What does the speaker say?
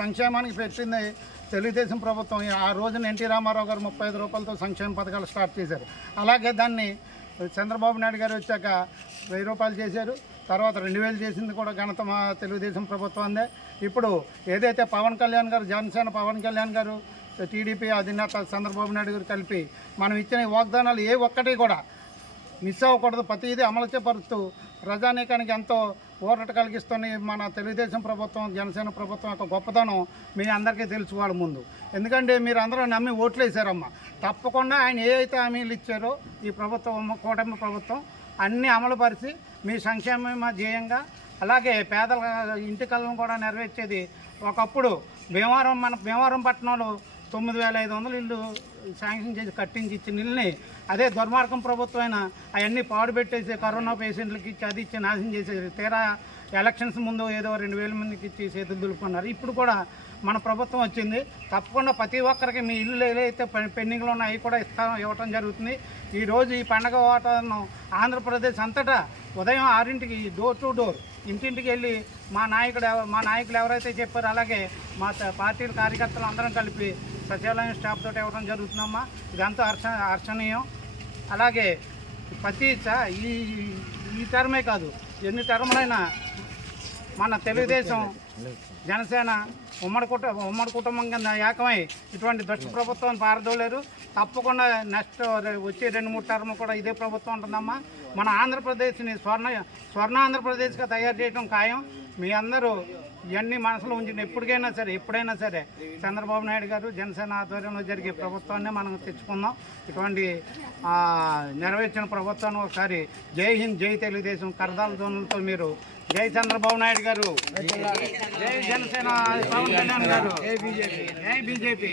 సంక్షేమానికి పెట్టింది తెలుగుదేశం ప్రభుత్వం. ఆ రోజున ఎన్టీ రామారావు గారు 35 రూపాయలతో సంక్షేమ పథకాలు స్టార్ట్ చేశారు. అలాగే దాన్ని చంద్రబాబు నాయుడు గారు వచ్చాక 1000 రూపాయలు చేశారు. తర్వాత 2000 చేసింది కూడా ఘనత మా తెలుగుదేశం ప్రభుత్వందే. ఇప్పుడు ఏదైతే పవన్ కళ్యాణ్ గారు, జనసేన పవన్ కళ్యాణ్ గారు, టీడీపీ అధినేత చంద్రబాబు నాయుడు గారు కలిపి మనం ఇచ్చిన వాగ్దానాలు ఏ ఒక్కటి కూడా మిస్ అవ్వకూడదు, ప్రతిదీ అమలు చేపరుస్తూ ప్రజానీకానికి ఎంతో ఊరట కలిగిస్తున్న మన తెలుగుదేశం ప్రభుత్వం, జనసేన ప్రభుత్వం యొక్క గొప్పతనం మీ అందరికీ తెలుసుకోవాలి ముందు. ఎందుకంటే మీరు అందరూ నమ్మి ఓట్లు వేశారమ్మా. తప్పకుండా ఆయన ఏ అయితే హామీలు ఇచ్చారో ఈ ప్రభుత్వం, కూటమి ప్రభుత్వం అన్నీ అమలుపరిచి మీ సంక్షేమ ధ్యేయంగా, అలాగే పేదల ఇంటి కళ్ళను కూడా నెరవేర్చేది. ఒకప్పుడు భీమవరం పట్టణంలో 9500 ఇళ్ళు శాంక్షన్ చేసి కట్టించి ఇచ్చిన ఇల్లుని అదే దుర్మార్గం ప్రభుత్వమైన అవన్నీ పాడుపెట్టేసి కరోనా పేషెంట్లకి ఇచ్చి అది ఇచ్చి నాశనం చేసేది. తీరా ఎలక్షన్స్ ముందు ఏదో 2000 మందికి ఇచ్చి చేతులు దులుపుకున్నారు. ఇప్పుడు కూడా మన ప్రభుత్వం వచ్చింది. తప్పకుండా ప్రతి ఒక్కరికి మీ ఇల్లు ఏదైతే పెండింగ్లో ఉన్నాయో అవి కూడా ఇవ్వటం జరుగుతుంది. ఈరోజు ఈ పండగ వాతావరణం ఆంధ్రప్రదేశ్ అంతటా ఉదయం 6ంటికి డోర్ టు డోర్ ఇంటింటికి వెళ్ళి మా నాయకులు ఎవరైతే చెప్పారో అలాగే మా పార్టీల కార్యకర్తలు అందరం కలిపి సచివాలయం స్టాఫ్ తోటి ఇవ్వడం జరుగుతుందమ్మా. ఇదంతా హర్షణీయం. అలాగే ప్రతి ఈ టర్మే కాదు, ఎన్ని టర్ములైనా మన తెలుగుదేశం, జనసేన ఉమ్మడి కుటుంబం కింద ఏకమై ఇటువంటి దుష్ట ప్రభుత్వం పారదోలేరు. తప్పకుండా నెక్స్ట్ వచ్చే 2-3 టర్మ్ కూడా ఇదే ప్రభుత్వం ఉంటుందమ్మా. మన ఆంధ్రప్రదేశ్ని స్వర్ణ ఆంధ్రప్రదేశ్గా తయారు చేయడం ఖాయం. మీ అందరూ ఇవన్నీ మనసులో ఉంచిన ఎప్పుడైనా సరే చంద్రబాబు నాయుడు గారు, జనసేన ఆధ్వర్యంలో జరిగే ప్రభుత్వాన్ని మనం తెచ్చుకుందాం. ఇటువంటి నెరవేర్చిన ప్రభుత్వాన్ని ఒకసారి జై హింద్, జై తెలుగుదేశం కరదాల ధ్వనులతో మీరు జై చంద్రబాబు నాయుడు గారు, జై జనసేన పవన్ కళ్యాణ్ గారు, జై బీజేపీ.